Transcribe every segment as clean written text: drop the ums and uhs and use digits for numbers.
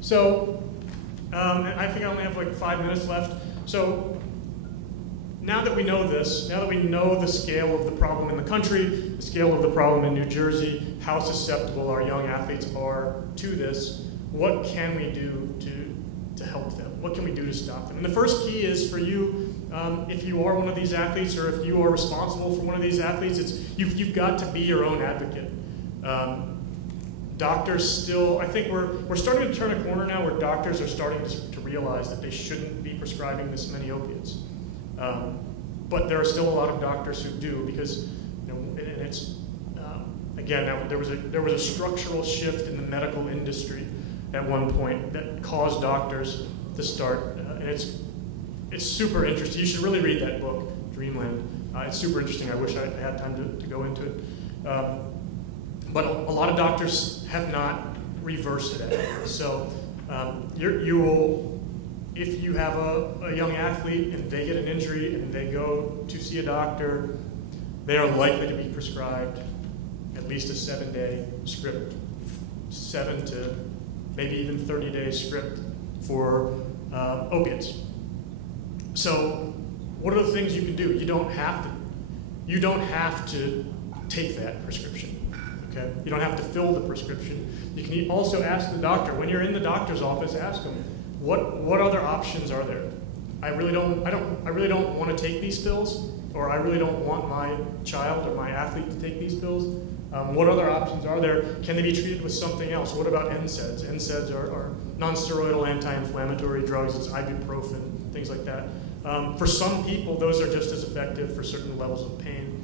So, I think I only have like 5 minutes left. So, now that we know this, now that we know the scale of the problem in the country, the scale of the problem in New Jersey, how susceptible our young athletes are to this, what can we do to help them? What can we do to stop them? And the first key is for you, if you are one of these athletes or if you are responsible for one of these athletes, you've got to be your own advocate. Doctors still, I think we're starting to turn a corner now where doctors are starting to realize that they shouldn't be prescribing this many opiates. But there are still a lot of doctors who do because, and it's, again, there was a structural shift in the medical industry at one point that caused doctors to start, and it's super interesting. You should really read that book, Dreamland. It's super interesting. I wish I had time to go into it. But a lot of doctors have not reversed that. So you will, if you have a young athlete and they get an injury and they go to see a doctor, they are likely to be prescribed at least a 7-day script, 7 to maybe even 30-day script for opiates. So what are the things you can do? You don't have to take that prescription. Okay? You don't have to fill the prescription. You can also ask the doctor, when you're in the doctor's office, ask them, what other options are there? I really don't want to take these pills, or I really don't want my child or my athlete to take these pills. What other options are there? Can they be treated with something else? What about NSAIDs? NSAIDs are non-steroidal anti-inflammatory drugs. It's ibuprofen, things like that. For some people, those are just as effective for certain levels of pain.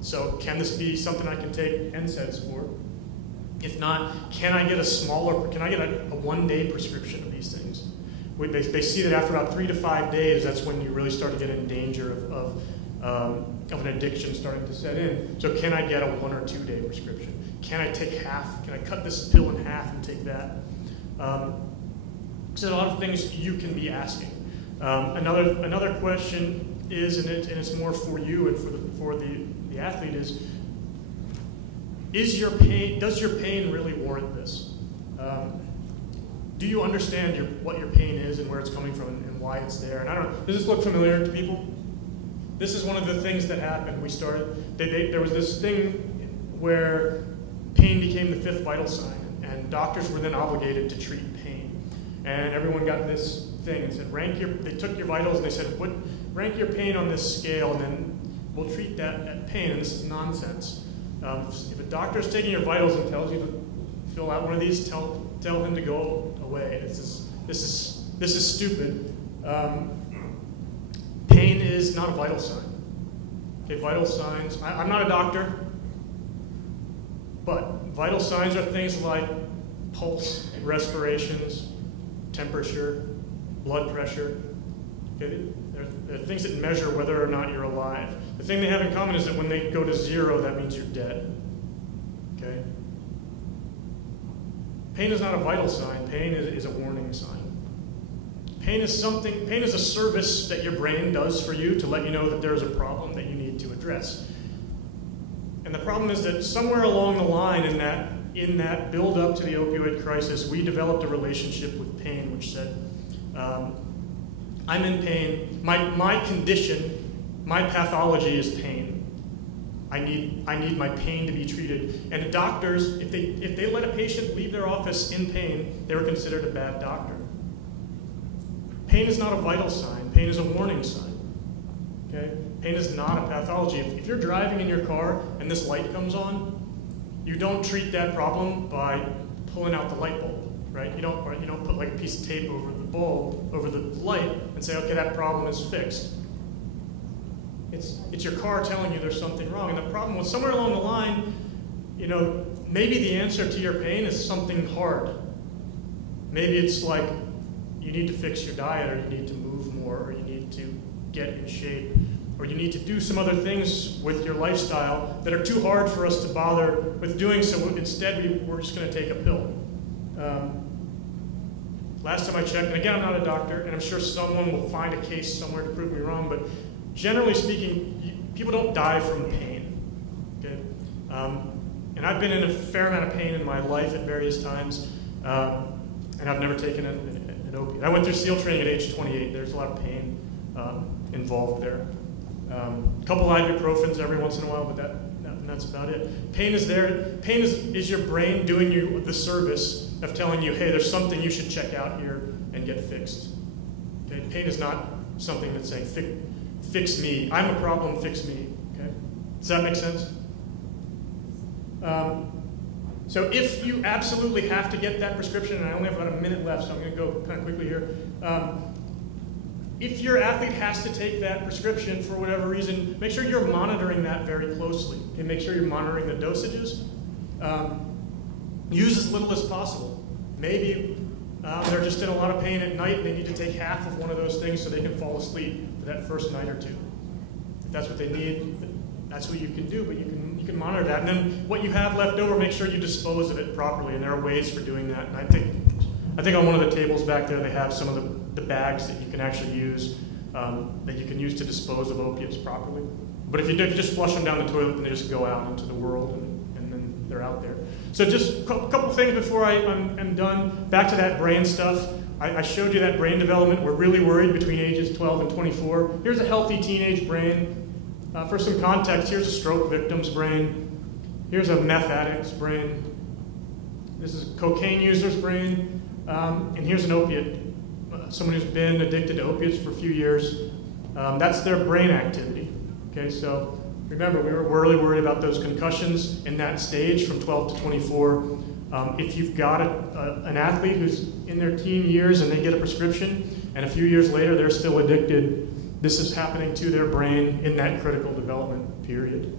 So can this be something I can take NSAIDs for? If not, can I get a 1-day prescription of these things? They see that after about 3 to 5 days, that's when you really start to get in danger of an addiction starting to set in. So can I get a 1 or 2 day prescription? Can I take half? Can I cut this pill in half and take that? So a lot of things you can be asking. Another question is, and it's more for you and for the athlete, does your pain really warrant this? Do you understand what your pain is and where it's coming from and why it's there? And I don't know, does this look familiar to people? This is one of the things that happened. There was this thing where pain became the 5th vital sign, and doctors were then obligated to treat pain. And everyone got this thing and said, they took your vitals and they said, rank your pain on this scale, and then we'll treat that pain. And this is nonsense. If a doctor is taking your vitals and tells you to fill out one of these, tell him to go away. This is stupid. Pain is not a vital sign. Okay, vital signs. I'm not a doctor, but vital signs are things like pulse, respirations, temperature, blood pressure. Okay, they're things that measure whether or not you're alive. The thing they have in common is that when they go to 0, that means you're dead. Okay? Pain is not a vital sign. Pain is a warning sign. Pain is a service that your brain does for you to let you know that there's a problem that you need to address. And the problem is that somewhere along the line in that build up to the opioid crisis, we developed a relationship with pain which said, I'm in pain. My condition, my pathology is pain. I need my pain to be treated. And doctors, if they let a patient leave their office in pain, they were considered a bad doctor. Pain is not a vital sign. Pain is a warning sign. Okay? Pain is not a pathology. If you're driving in your car and this light comes on, you don't treat that problem by pulling out the light bulb, right? You don't put like a piece of tape over the bulb, over the light, and say, okay, that problem is fixed. It's your car telling you there's something wrong. And the problem was somewhere along the line, maybe the answer to your pain is something hard. Maybe it's like you need to fix your diet, or you need to move more, or you need to get in shape, or you need to do some other things with your lifestyle that are too hard for us to bother with doing, so instead we're just going to take a pill. Last time I checked, and again, I'm not a doctor, and I'm sure someone will find a case somewhere to prove me wrong, but generally speaking, people don't die from pain. Okay? And I've been in a fair amount of pain in my life at various times. and I've never taken an opiate. I went through SEAL training at age 28. There's a lot of pain involved there. A couple ibuprofens every once in a while, but that's about it. Pain is there. Pain is your brain doing you the service of telling you, hey, there's something you should check out here and get fixed. Okay? Pain is not something that's saying, fix me. I'm a problem, fix me. Okay? Does that make sense? So if you absolutely have to get that prescription, and I only have about a minute left, so I'm going to go kind of quickly here. If your athlete has to take that prescription for whatever reason, make sure you're monitoring that very closely. Okay? Make sure you're monitoring the dosages. Use as little as possible. Maybe they're just in a lot of pain at night and they need to take half of one of those things so they can fall asleep for that first night or two. If that's what they need, that's what you can do, but you can monitor that. And then what you have left over, make sure you dispose of it properly, and there are ways for doing that. And I think on one of the tables back there they have some of the bags that you can actually use, that you can use to dispose of opiates properly. But if you just flush them down the toilet, then they just go out into the world, and then they're out there. So just a couple things before I'm done. Back to that brain stuff. I showed you that brain development. We're really worried between ages 12 and 24. Here's a healthy teenage brain. For some context, here's a stroke victim's brain. Here's a meth addict's brain. This is a cocaine user's brain. And here's an opiate. Someone who's been addicted to opiates for a few years. That's their brain activity. Okay, so remember, we were really worried about those concussions in that stage from 12 to 24. If you've got an athlete who's in their teen years and they get a prescription, and a few years later they're still addicted, this is happening to their brain in that critical development period.